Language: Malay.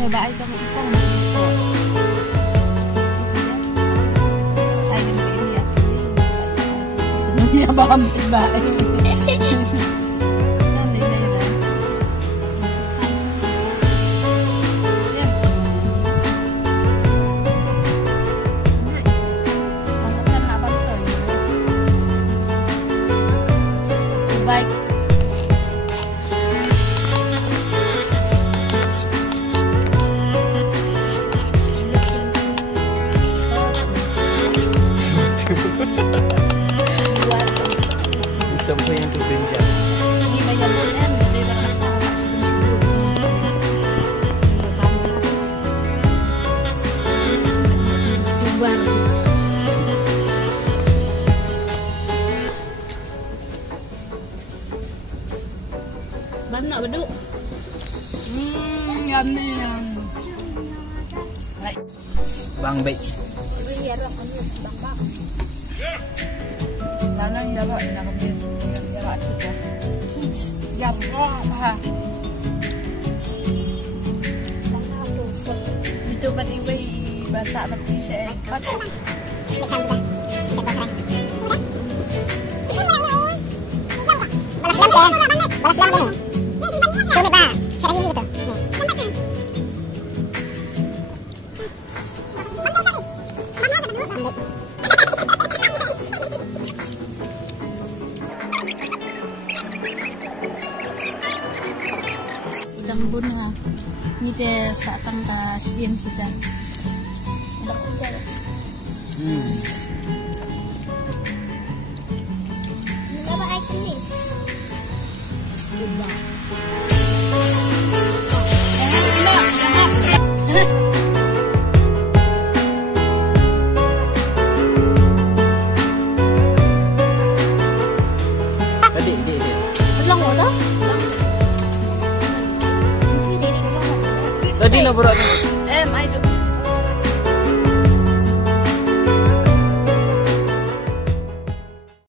Ini baik kamu ipong di situ. Ayo ini ya. Ini bom baik. Baik. Bisa apa yang terbenjang? Ini banyak bulan dari bahasa Bam nak beduk. Yummy. Bang baik. Iya, bang. Mana ya lo nak habis ya lo kita. Ya Allah. Itu berarti bahasa berarti saya. Udang bunga. Ini teh satang tas iem sudah. Berapa item nih? Ini